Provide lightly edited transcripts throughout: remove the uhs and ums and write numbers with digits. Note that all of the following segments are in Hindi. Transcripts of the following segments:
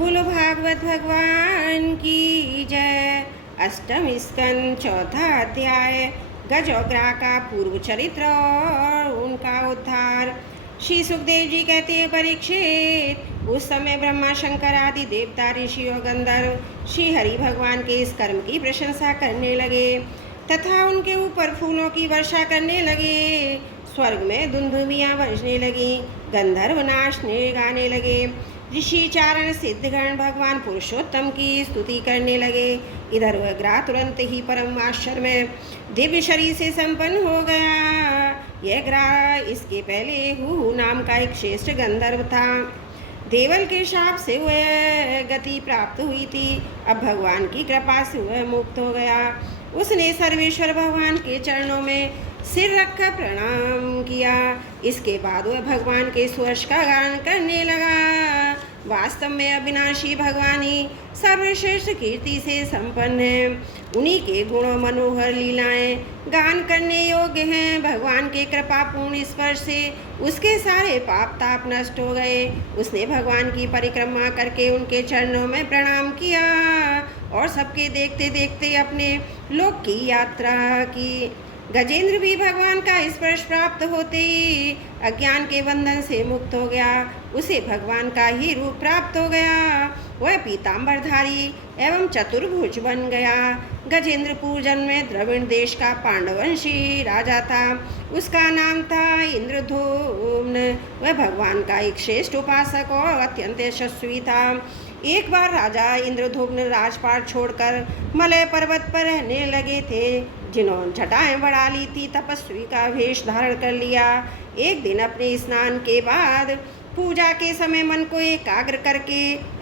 बोलो भागवत भगवान की जय। अष्टम स्कंद चौथा अध्याय गजोग्रह का पूर्व चरित्र और उनका उद्धार। श्री सुखदेव जी कहते हैं, परीक्षित, उस समय ब्रह्मा शंकर आदि देवता ऋषि और गंधर्व श्री हरि भगवान के इस कर्म की प्रशंसा करने लगे तथा उनके ऊपर फूलों की वर्षा करने लगे। स्वर्ग में धुंधुमियाँ बजने लगी, गंधर्व नाचने गाने लगे, ऋषि चारण सिद्धगण भगवान पुरुषोत्तम की स्तुति करने लगे। इधर वह ग्रह तुरंत ही परम आश्चर्य में दिव्य शरीर से संपन्न हो गया। यह ग्रह इसके पहले हु नाम का एक श्रेष्ठ गंधर्व था। देवल के शाप से वह गति प्राप्त हुई थी। अब भगवान की कृपा से वह मुक्त हो गया। उसने सर्वेश्वर भगवान के चरणों में सिर रखकर प्रणाम किया। इसके बाद वह भगवान के सुयश का गान करने लगा। वास्तव में अविनाशी भगवान ही सर्वश्रेष्ठ कीर्ति से संपन्न है। उन्हीं के गुणों मनोहर लीलाएं गान करने योग्य हैं। भगवान के कृपा पूर्ण स्पर्श से उसके सारे पाप ताप नष्ट हो गए। उसने भगवान की परिक्रमा करके उनके चरणों में प्रणाम किया और सबके देखते देखते अपने लोक की यात्रा की। गजेंद्र भी भगवान का स्पर्श प्राप्त होते ही अज्ञान के बंधन से मुक्त हो गया। उसे भगवान का ही रूप प्राप्त हो गया। वह पीताम्बरधारी एवं चतुर्भुज बन गया। गजेंद्र पूर्वजन में द्रविड़ देश का पांडवंशी राजा था। उसका नाम था इंद्रधूम्न। वह भगवान का एक श्रेष्ठ उपासक और अत्यंत यशस्वी था। एक बार राजा इंद्रधूम्न राजपाट छोड़कर मलय पर्वत पर रहने लगे थे। जिन्होंने जटाएं बढ़ा ली थी, तपस्वी का वेश धारण कर लिया। एक दिन अपने स्नान के बाद पूजा के समय मन को एकाग्र करके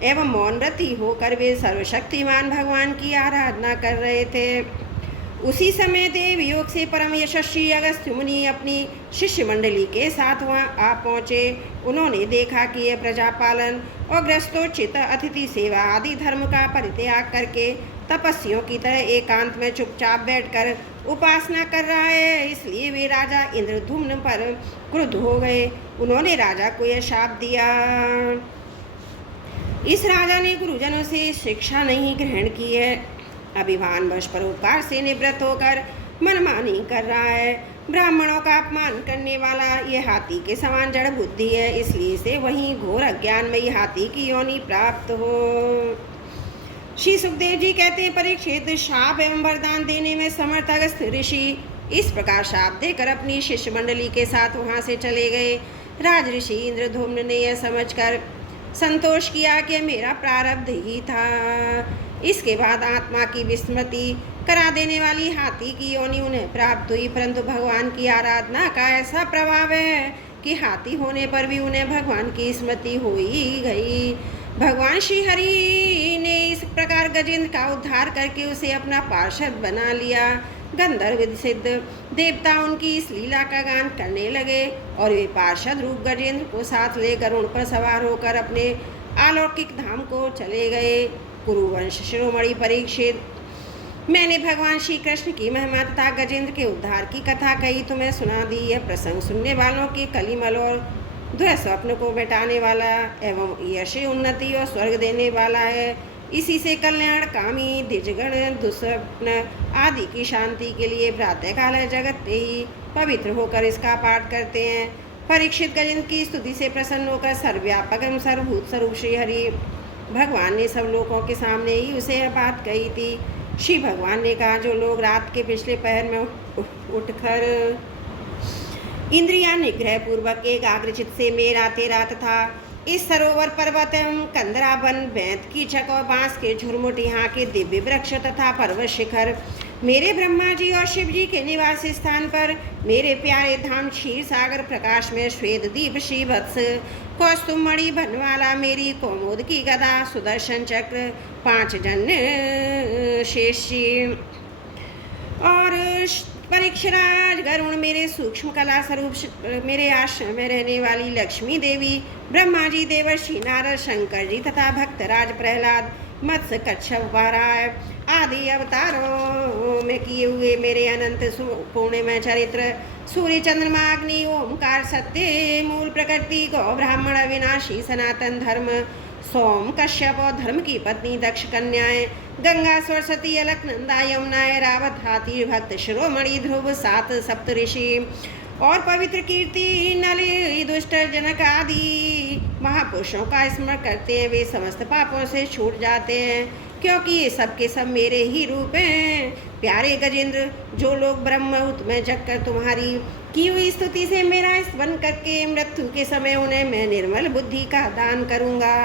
एवं मौनव्रती होकर वे सर्वशक्तिमान भगवान की आराधना कर रहे थे। उसी समय देव योग से परम यशस्वी अगस्त्य मुनि अपनी शिष्य मंडली के साथ वहाँ आ पहुँचे। उन्होंने देखा कि यह प्रजापालन और ग्रस्तोचित अतिथि सेवा आदि धर्म का परित्याग करके तपस्वियों की तरह एकांत में चुपचाप बैठकर उपासना कर रहा है। इसलिए वे राजा इंद्रधूम्न पर क्रुद्ध हो गए। उन्होंने राजा को यह शाप दिया, इस राजा ने गुरुजनों से शिक्षा नहीं ग्रहण की है। अभिमान वश परोपकार से निवृत्त होकर मनमानी कर रहा है। ब्राह्मणों का अपमान करने वाला यह हाथी के समान जड़ बुद्धि है। इसलिए से वहीं घोर अज्ञान में यह हाथी की योनि प्राप्त हो। श्री सुखदेव जी कहते हैं, परीक्षित, शाप एवं वरदान देने में समर्थ अगस्त्य ऋषि इस प्रकार शाप देकर अपनी शिष्य मंडली के साथ वहाँ से चले गए। राज ऋषि इंद्रधूम्न ने यह समझकर संतोष किया कि मेरा प्रारब्ध ही था। इसके बाद आत्मा की विस्मृति करा देने वाली हाथी की योनि उन्हें प्राप्त हुई। परंतु भगवान की आराधना का ऐसा प्रभाव है कि हाथी होने पर भी उन्हें भगवान की स्मृति हो ही गई। भगवान श्री हरि ने इस प्रकार गजेंद्र का उद्धार करके उसे अपना पार्षद बना लिया। गंधर्व सिद्ध देवता उनकी इस लीला का गान करने लगे और वे पार्षद रूप गजेंद्र को साथ लेकर उन पर सवार होकर अपने अलौकिक धाम को चले गए। कुरुवंश शिरोमणि परीक्षित, मैंने भगवान श्री कृष्ण की महिमा तथा गजेंद्र के उद्धार की कथा कही तुम्हें सुना दी। यह प्रसंग सुनने वालों के कलिमल और स्वप्न को मिटाने वाला एवं यश उन्नति और स्वर्ग देने वाला है। इसी से कल्याण कामी द्विजगण दुस्वप्न आदि की शांति के लिए प्रातःकाल जगत ही पवित्र होकर इसका पाठ करते हैं। परीक्षित, गजेंद्र की स्तुति से प्रसन्न होकर सर्वव्यापक एवं सर्वभूत स्वरूप श्री हरि भगवान ने सब लोगों के सामने ही उसे यह बात कही थी। श्री भगवान ने कहा, जो लोग रात के पिछले पहर में उठकर इंद्रिया निग्रह पूर्वक एकाग्रचित से मेराते रात था इस सरोवर पर्वत एवं कंदरावन बैंत कीचक और बांस के झुरमुट यहाँ के दिव्य वृक्ष तथा पर्वत शिखर मेरे ब्रह्मा जी और शिव जी के निवास स्थान पर मेरे प्यारे धाम क्षीर सागर प्रकाश में श्वेत दीप श्रीवत्स कौस्तुभ मणि बनवाला मेरी कौमुद की गदा सुदर्शन चक्र 5 जन शेषी और परीक्षराज गरुण मेरे सूक्ष्म कला स्वरूप मेरे आश्रम में रहने वाली लक्ष्मी देवी ब्रह्मा जी देवर्षि नारद शंकर जी तथा भक्तराज प्रहलाद मत्स्य कच्छप वाराह आदि अवतारों में किए हुए मेरे अनंत पूर्णिमा चरित्र सूर्य चंद्रमा अग्नि ओमकार सत्य मूल प्रकृति गौ ब्राह्मण अविनाशी सनातन धर्म सोम, कश्यप और धर्म की पत्नी दक्ष कन्याएं, गंगा, सरस्वती, अलकनंदा, यमुना, रावत, हाथी, भक्त शिरोमणि, ध्रुव, सात सप्त ऋषि और पवित्र कीर्ति, नल, दुष्ट, जनक आदि महापुरुषों का स्मरण करते हैं, वे समस्त पापों से छूट जाते हैं, क्योंकि ये सब के सब मेरे ही रूप हैं। प्यारे गजेंद्र, जो लोग ब्रह्महुत में जगकर तुम्हारी की हुई स्तुति से मेरा स्मरण करके मृत्यु के समय उन्हें मैं निर्मल बुद्धि का दान करूंगा।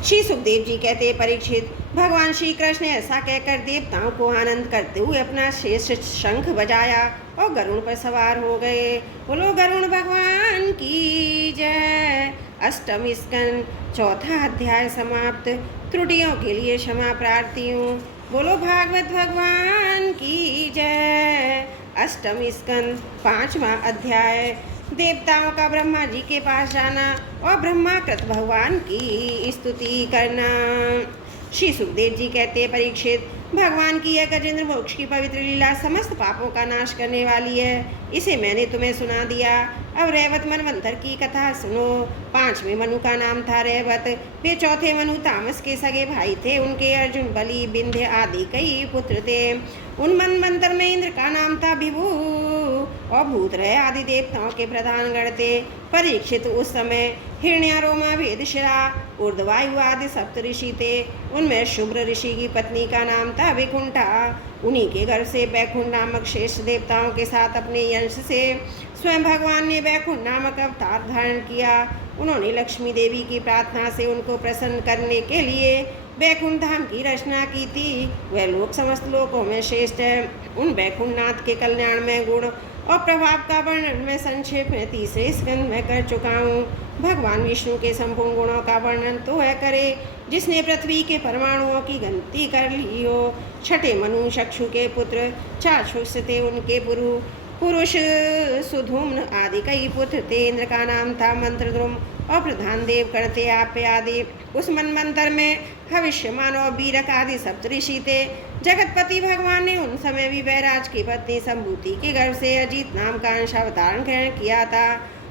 श्री सुखदेव जी कहते, परीक्षित, भगवान श्री कृष्ण ने ऐसा कहकर देवताओं को आनंद करते हुए अपना शेष शंख बजाया और गरुड़ पर सवार हो गए। बोलो गरुड़ भगवान की जय। अष्टम स्कंद चौथा अध्याय समाप्त। त्रुटियों के लिए क्षमा प्रार्थी हूँ। बोलो भागवत भगवान की जय। अष्टम स्कंद पांचवा अध्याय। देवताओं का ब्रह्मा जी के पास जाना और ब्रह्माकृत भगवान की स्तुति करना। श्री सुखदेव जी कहते, परीक्षित, भगवान की यह गजेंद्र मोक्ष की पवित्र लीला समस्त पापों का नाश करने वाली है, इसे मैंने तुम्हें सुना दिया। अब रैवत मनवंतर की कथा सुनो। पांचवें मनु का नाम था रैवत। वे चौथे मनु तामस के सगे भाई थे। उनके अर्जुन, बलि, विंध्य आदि कई पुत्र थे। उन मनवंतर में इंद्र का नाम था विभु और भूतरय आदि देवताओं के प्रधान गण थे। परीक्षित, उस समय हिरण्यारोमा, वेदशिरा, ऊर्ध्वायु आदि सप्त ऋषि थे। उनमें शुभ्र ऋषि की पत्नी का नाम था वैकुंठा। उन्हीं के घर से वैकुंठ नामक शेष देवताओं के साथ अपने यंश से स्वयं भगवान ने वैकुंठ नामक अवतार धारण किया। उन्होंने लक्ष्मी देवी की प्रार्थना से उनको प्रसन्न करने के लिए वैकुंठ धाम की रचना की थी। वह लोक समस्त लोकों में श्रेष्ठ है। उन वैकुंठनाथ के कल्याण में गुण और प्रभाव का वर्णन मैं संक्षेप में तीसरे स्कंद में कर चुका हूँ। भगवान विष्णु के संपूर्ण गुणों का वर्णन तो वह करे जिसने पृथ्वी के परमाणुओं की गिनती कर ली हो। छठे मनु चक्षु के पुत्र चाक्षुष थे। उनके पुरुष सुधूम्न आदि कई पुत्र थे। इंद्र का नाम था मंत्रद्रुम और प्रधान देव करते आप्य आदि। उस मनमंत्र में भविष्यमान और बीरक आदि सप्त ऋषि थे। जगतपति भगवान ने उन समय भी वैराज की पत्नी संभूति के गर्भ से अजीत नाम का अंश अवतारण ग्रहण किया था।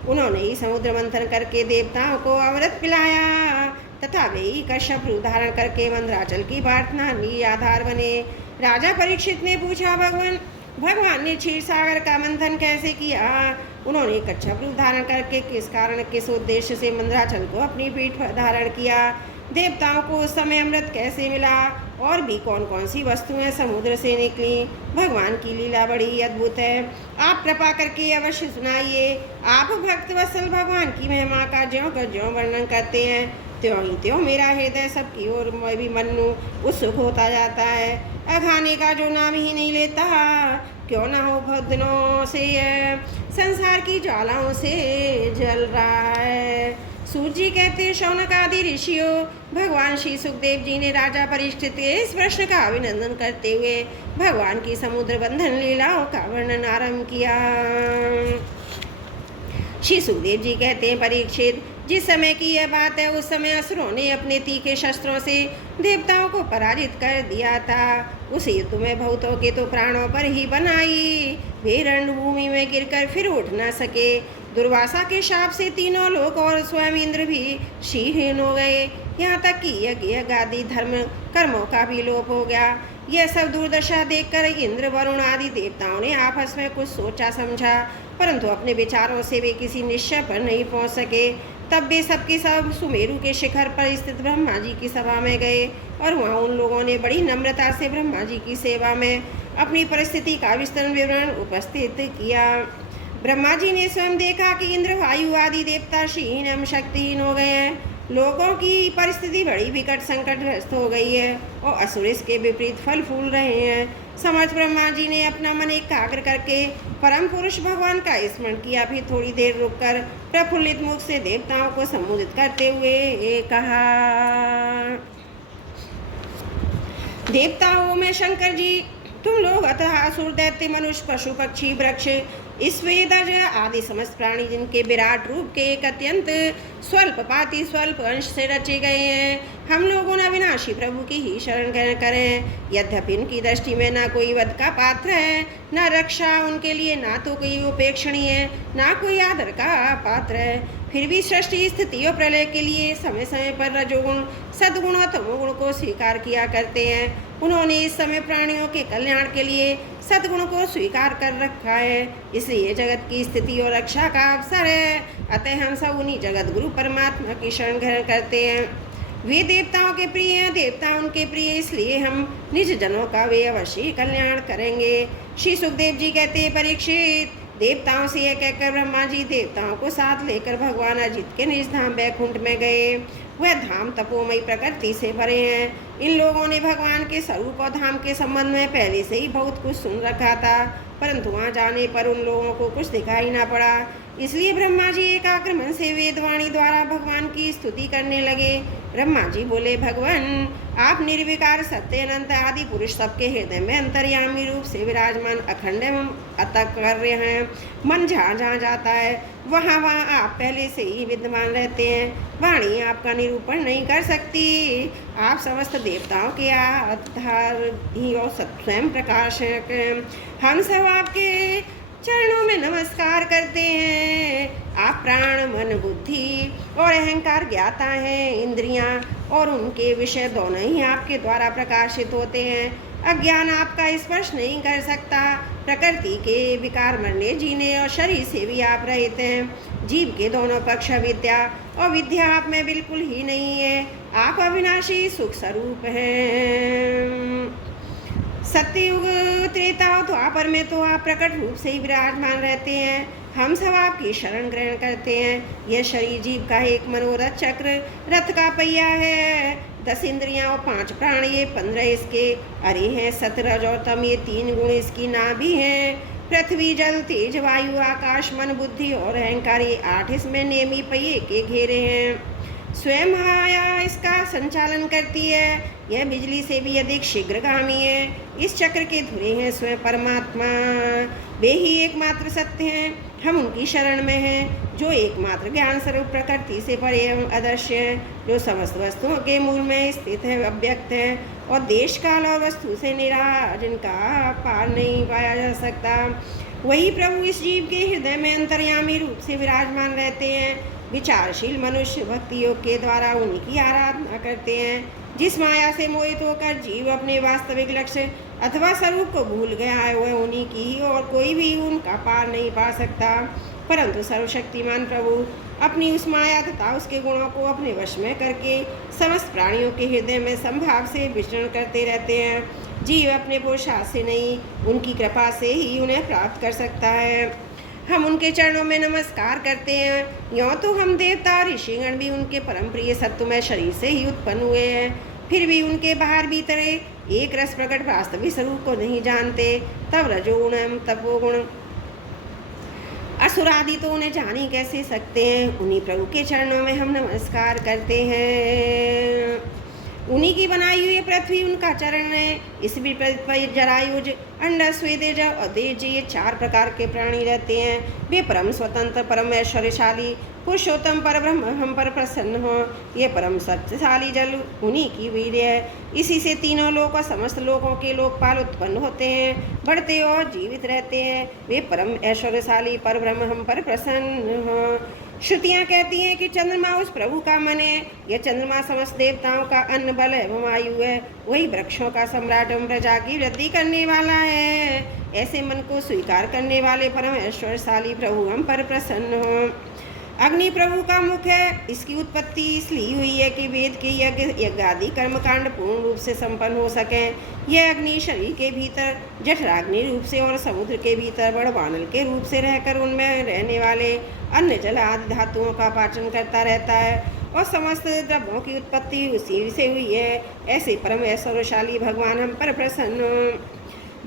उन्होंने ही समुद्र मंथन करके देवताओं को अमृत पिलाया तथा वे ही कश्यप रूप धारण करके मंदराचल की प्रार्थना ली आधार बने। राजा परीक्षित ने पूछा, भगवान ने क्षीर सागर का मंथन कैसे किया? उन्होंने कच्छप रूप धारण करके किस कारण किस उद्देश्य से मंदराचल को अपनी पीठ पर धारण किया? देवताओं को उस समय अमृत कैसे मिला? और भी कौन कौन सी वस्तुएं समुद्र से निकली? भगवान की लीला बड़ी अद्भुत है। आप कृपा करके अवश्य सुनाइए। आप भक्त वत्सल भगवान की महिमा का ज्यों का ज्यों वर्णन करते हैं, त्यों ही त्यों मेरा हृदय सबकी ओर भी मन्नु उत्सुक होता जाता है। अघाने का जो नाम ही नहीं लेता, क्यों ना हो बहुत दिनों से संसार की ज्वालाओं से जल रहा है। सूर्य कहते, शौनक आदि ऋषियों, भगवान श्री सुखदेव जी ने राजा परीक्षित के इस प्रश्न का अभिनंदन करते हुए भगवान की समुद्र बंधन लीलाओं का वर्णन आरंभ किया। श्री सुखदेव जी कहते हैं, परीक्षित, जिस समय की यह बात है उस समय असुरों ने अपने तीखे शस्त्रों से देवताओं को पराजित कर दिया था। उस युद्ध में बहुतों के तो प्राणों पर ही बनाई। वे रणभूमि में गिरकर फिर उठ न सके। दुर्वासा के शाप से तीनों लोक और स्वयं इंद्र भी क्षीण हो गए। यहाँ तक कि यज्ञ आदि धर्म कर्मों का भी लोप हो गया। यह सब दुर्दशा देखकर इंद्र, वरुण आदि देवताओं ने आपस में कुछ सोचा समझा, परंतु अपने विचारों से वे किसी निश्चय पर नहीं पहुँच सके। तब वे सबके सब सुमेरु के शिखर पर स्थित ब्रह्मा जी की सभा में गए और वहाँ उन लोगों ने बड़ी नम्रता से ब्रह्मा जी की सेवा में अपनी परिस्थिति का विस्तृत विवरण उपस्थित किया। ब्रह्मा जी ने स्वयं देखा कि इंद्र, वायु आदि देवता क्षीण एवं शक्तिहीन हो गए हैं। लोगों की परिस्थिति बड़ी विकट संकटग्रस्त हो गई है और असुर इसके विपरीत फल फूल रहे हैं। समर्थ ब्रह्मा जी ने अपना मन एकाग्र करके परम पुरुष भगवान का स्मरण किया। फिर थोड़ी देर रुककर प्रफुल्लित मुख से देवताओं को संबोधित करते हुए कहा, देवताओं में शंकर जी, तुम लोग अतः असुर, दैत्य, मनुष्य, पशु, पक्षी, वृक्ष, स्वेदज आदि समस्त प्राणी जिनके विराट रूप के एक अत्यंत स्वल्प अंश से रचे गए हैं, हम लोगों ने अविनाशी प्रभु की ही शरण ग्रहण करें। यद्यपि उनकी दृष्टि में ना कोई वध का पात्र है, ना रक्षा उनके लिए, ना तो कोई उपेक्षणीय है, ना कोई आदर का पात्र है। फिर भी सृष्टि, स्थिति और प्रलय के लिए समय समय पर रजोगुण, सद्गुण और तमोगुण को स्वीकार किया करते हैं। उन्होंने इस समय प्राणियों के कल्याण के लिए सद्गुण को स्वीकार कर रखा है, इसलिए जगत की स्थिति और रक्षा का अवसर है। अतः हम सब उन्हीं जगत गुरु परमात्मा की शरण ग्रहण करते हैं। वे देवताओं के प्रिय हैं, देवता उनके प्रिय, इसलिए हम निज जनों का वे अवश्य कल्याण करेंगे। श्री सुखदेव जी कहते हैं, परीक्षित, देवताओं से यह कहकर ब्रह्मा जी देवताओं को साथ लेकर भगवान अजित के निज धाम बैकुंठ में गए। वह धाम तपोमयी प्रकृति से भरे हैं। इन लोगों ने भगवान के स्वरूप और धाम के संबंध में पहले से ही बहुत कुछ सुन रखा था, परंतु वहाँ जाने पर उन लोगों को कुछ दिखाई ना पड़ा। इसलिए ब्रह्मा जी एकाग्र मन से वेदवाणी द्वारा भगवान की स्तुति करने लगे। ब्रह्मा जी बोले, भगवान, आप निर्विकार, सत्य, अनंत, आदि पुरुष, सबके हृदय में अंतर्यामी रूप से विराजमान अखंड एवं अतक कर रहे हैं। मन जहाँ जहाँ जाता है वहाँ वहाँ आप पहले से ही विद्यमान रहते हैं। वाणी आपका निरूपण नहीं कर सकती। आप समस्त देवताओं के आधार ही और स्वयं प्रकाशक हैं। हम सब आपके चरणों में नमस्कार करते हैं। आप प्राण, मन, बुद्धि और अहंकार ज्ञाता हैं। इंद्रियां और उनके विषय दोनों ही आपके द्वारा प्रकाशित होते हैं। अज्ञान आपका स्पर्श नहीं कर सकता। प्रकृति के विकार, मरने, जीने और शरीर से भी आप रहित हैं। जीव के दोनों पक्ष विद्या और विद्या आप में बिल्कुल ही नहीं है। आप अविनाशी सुख स्वरूप हैं। सत्ययुग, त्रेता और द्वापर में तो आप प्रकट रूप से ही विराजमान रहते हैं। हम सब आपकी शरण ग्रहण करते हैं। यह शरीर जीव का एक मनोरथ चक्र, रथ का पहिया है। 10 इंद्रियां और 5 प्राण, ये 15 इसके अरे हैं। सतरज और तम, ये 3 गुण इसकी नाभि हैं। पृथ्वी, जल, तेज, वायु, आकाश, मन, बुद्धि और अहंकार, ये 8 इसमें नेमी पहिए के घेरे हैं। स्वयं माया इसका संचालन करती है। यह बिजली से भी अधिक शीघ्रगामी है। इस चक्र के धुरे हैं स्वयं परमात्मा। वे ही एकमात्र सत्य हैं। हम उनकी शरण में हैं, जो एकमात्र ज्ञान स्वरूप, प्रकृति से परे एवं अदृश्य है, जो समस्त वस्तुओं के मूल में स्थित है, अव्यक्त है और देश काल और वस्तु से निराला, जिनका पार नहीं पाया जा सकता। वही प्रभु इस जीव के हृदय में अंतर्यामी रूप से विराजमान रहते हैं। विचारशील मनुष्य भक्ति योग के द्वारा उन्हीं की आराधना करते हैं। जिस माया से मोहित होकर जीव अपने वास्तविक लक्ष्य अथवा स्वरूप को भूल गया है, वह उन्हीं की ही और कोई भी उनका पार नहीं पा सकता। परंतु सर्वशक्तिमान प्रभु अपनी उस माया तथा उसके गुणों को अपने वश में करके समस्त प्राणियों के हृदय में संभाव से विचरण करते रहते हैं। जीव अपने पुरुषार्थ से नहीं, उनकी कृपा से ही उन्हें प्राप्त कर सकता है। हम उनके चरणों में नमस्कार करते हैं। यों तो हम देवता और ऋषिगण भी उनके परम प्रिय सत्वमय शरीर से ही उत्पन्न हुए हैं, फिर भी उनके बाहर भीतर एक रस प्रकट वास्तविक स्वरूप को नहीं जानते। तब रजोगुण एवं तपोगुण असुरादि तो उन्हें जान ही कैसे सकते हैं। उन्हीं प्रभु के चरणों में हम नमस्कार करते हैं। उन्हीं की बनाई हुई पृथ्वी उनका चरण है। इस भी पर जरायुज, अंडा, स्वेदेज और देज, ये 4 प्रकार के प्राणी रहते हैं। वे परम स्वतंत्र, परम ऐश्वर्यशाली, पुरुषोत्तम पर ब्रह्म हम पर प्रसन्न हो। ये परम सत्यशाली जल उन्हीं की वीर है। इसी से तीनों लोक और समस्त लोकों के लोकपाल उत्पन्न होते हैं, बढ़ते और जीवित रहते हैं। वे परम ऐश्वर्यशाली पर ब्रह्म हम पर प्रसन्न हो। श्रुतियाँ कहती हैं कि चंद्रमा उस प्रभु का मन है। यह चंद्रमा समस्त देवताओं का अन्न, बल एवं आयु है। वही वृक्षों का सम्राट एवं प्रजा की वृद्धि करने वाला है। ऐसे मन को स्वीकार करने वाले परम ऐश्वर्यशाली प्रभु हम पर प्रसन्न हो। अग्नि प्रभु का मुख है। इसकी उत्पत्ति इसलिए हुई है कि वेद के यज्ञ आदि कर्मकांड पूर्ण रूप से संपन्न हो सकें। यह अग्नि शरीर के भीतर जठराग्नि रूप से और समुद्र के भीतर बड़वानल के रूप से रहकर उनमें रहने वाले अन्य जल आदि धातुओं का पाचन करता रहता है और समस्त द्रव्यों की उत्पत्ति उसी से हुई है। ऐसे परम ऐश्वर्यशाली भगवान हम पर प्रसन्न हो,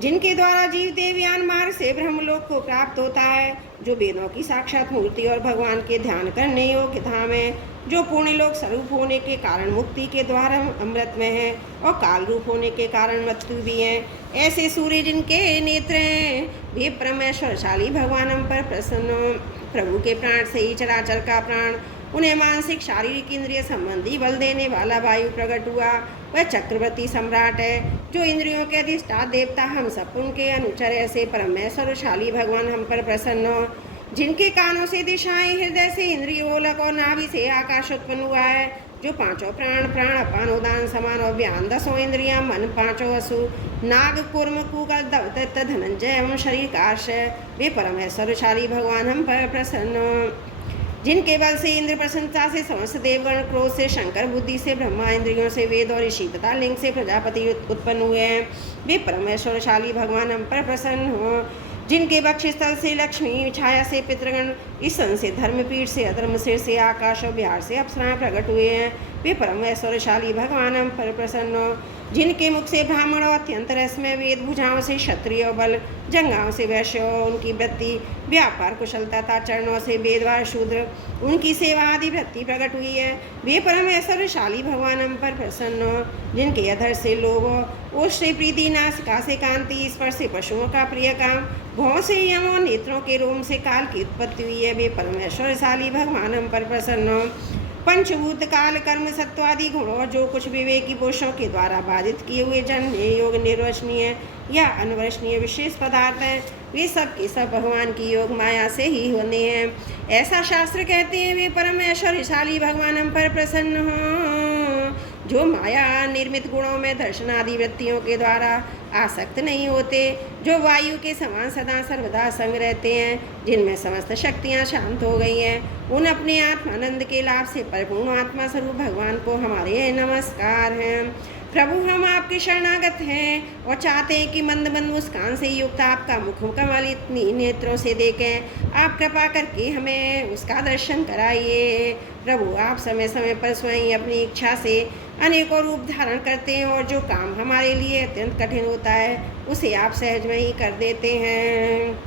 जिनके द्वारा जीव देवयान मार्ग से ब्रह्मलोक को प्राप्त होता है, जो वेदों की साक्षात मूर्ति और भगवान के ध्यान करने योग्य धाम है, जो पुण्य लोक स्वरूप होने के कारण मुक्ति के द्वारा अमृत में है और काल रूप होने के कारण मृत्यु भी है। ऐसे सूर्य जिनके नेत्र हैं, वे परमेश्वरशाली भगवान हम पर प्रसन्न हो। प्रभु के प्राण से ही चराचर का प्राण, उन्हें मानसिक शारीरिक इंद्रिय संबंधी बल देने वाला वायु प्रकट हुआ। वह चक्रवर्ती सम्राट है, जो इंद्रियों के अधिष्ठाता देवता हम सब उनके अनुचर। ऐसे परमेश्वरशाली भगवान हम पर प्रसन्न हो। जिनके कानों से दिशाएं, हृदय से इंद्रियोलक और नाभि से आकाश उत्पन्न हुआ है, जो पांचों प्राण, प्राण अपान उदान समान और व्यान, दसों इंद्रियां, मन, पांचों वसु, नाग, कुर्म, कुकल, दत्त, धनंजय एवं शरीर का आश्रय, वे परमेश्वरशाली भगवान हम पर प्रसन्न। जिनके बल से इंद्र, प्रसन्नता से समस्त देवगण, क्रोध से शंकर, बुद्धि से ब्रह्मा, इंद्रियों से वेद और ऋषि तथा लिंग से प्रजापति उत्पन्न हुए हैं, वे परमेश्वरशाली भगवान हम पर प्रसन्न हो। जिनके वक्षस्थल से लक्ष्मी, छाया से पितृगण, ईसन से धर्मपीठ से अधर्म, सिर से आकाश और बिहार से अप्सराएं प्रकट हुए हैं, वे परमेश्वरशाली भगवान हम पर प्रसन्न हो। जिनके मुख से ब्राह्मण और अत्यंत रसमय वेद, भुजाओं से क्षत्रिय और बल, जंघाओं से वैश्य और उनकी वृत्ति, व्यापार कुशलता तथा चरणों से वेदवार शूद्र, उनकी सेवा आदि वृत्ति प्रकट हुई है, वे परमेश्वरशाली भगवान हम पर प्रसन्न हो। जिनके अधर से लोभ, ओष्ठ से प्रीति, नासिका से कांति, स्पर्श से पशुओं का प्रिय काम, भौं से यम और नेत्रों के रोम से काल की उत्पत्ति हुई है, वे परमेश्वरशाली भगवान हम पर प्रसन्न हो। पंचभूत, काल, कर्म, सत्वादि गुणों जो कुछ विवेकी पुरुषों के द्वारा बाधित किए हुए जन्म योग निर्वचनीय या अनवर्षनीय विशेष पदार्थ हैं, वे सब के सब भगवान की योग माया से ही होने हैं, ऐसा शास्त्र कहते हैं। वे परमेश्वरशाली भगवान हम पर प्रसन्न हों, जो माया निर्मित गुणों में दर्शन आदि वृत्तियों के द्वारा आसक्त नहीं होते, जो वायु के समान सदा सर्वदा संग रहते हैं, जिनमें समस्त शक्तियाँ शांत हो गई हैं, उन अपने आत्मानंद के लाभ से परिपूर्ण आत्मा स्वरूप भगवान को हमारे नमस्कार हैं। प्रभु, हम आपके शरणागत हैं और चाहते हैं कि मंद मंद मुस्कान से युक्त आपका मुख कमल इतनी नेत्रों से देखें। आप कृपा करके हमें उसका दर्शन कराइए। प्रभु, आप समय समय पर स्वयं अपनी इच्छा से अनेकों रूप धारण करते हैं और जो काम हमारे लिए अत्यंत कठिन होता है उसे आप सहज में ही कर देते हैं।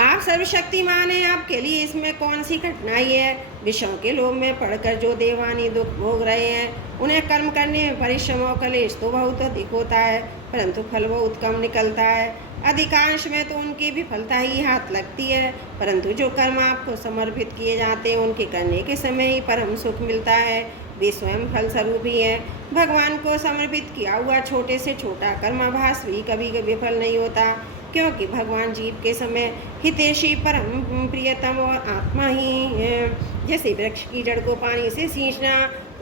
आप सर्वशक्तिमान हैं, आपके लिए इसमें कौन सी कठिनाई है। विषयों के लोभ में पड़कर जो देवानी दुख भोग रहे हैं, उन्हें कर्म करने में परिश्रम और कलेश तो बहुत अधिक होता है, परंतु फल बहुत कम निकलता है। अधिकांश में तो उनकी विफलता ही हाथ लगती है, परंतु जो कर्म आपको समर्पित किए जाते हैं उनके करने के समय ही परम सुख मिलता है। वे स्वयं फल स्वरूप ही है। भगवान को समर्पित किया हुआ छोटे से छोटा कर्माभास भी कभी कभी विफल नहीं होता, क्योंकि भगवान जीव के समय हितैषी, परम प्रियतम और आत्मा ही है। जैसे वृक्ष की जड़ को पानी से सींचना,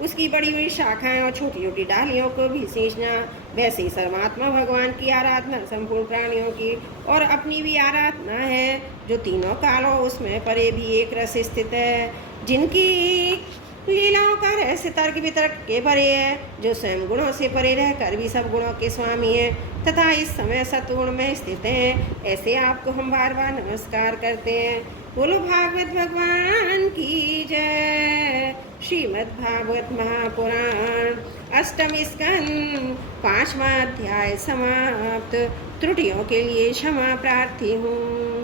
उसकी बड़ी बड़ी शाखाएं और छोटी छोटी डालियों को भी सींचना, वैसे ही सर्वात्मा भगवान की आराधना संपूर्ण प्राणियों की और अपनी भी आराधना है, जो तीनों कालों उसमें परे भी एक रस स्थित है, जिनकी लीलाओं का रहस्य तर्क वितर्क के परे है, जो स्वयं गुणों से परे रहकर भी सब गुणों के स्वामी है तथा इस समय सत्वगुण में स्थित हैं। ऐसे आपको हम बार बार नमस्कार करते हैं। बोलो भागवत भगवान की जय। श्रीमद् भागवत महापुराण अष्टम स्कंद 5वां अध्याय समाप्त। त्रुटियों के लिए क्षमा प्रार्थी हूँ।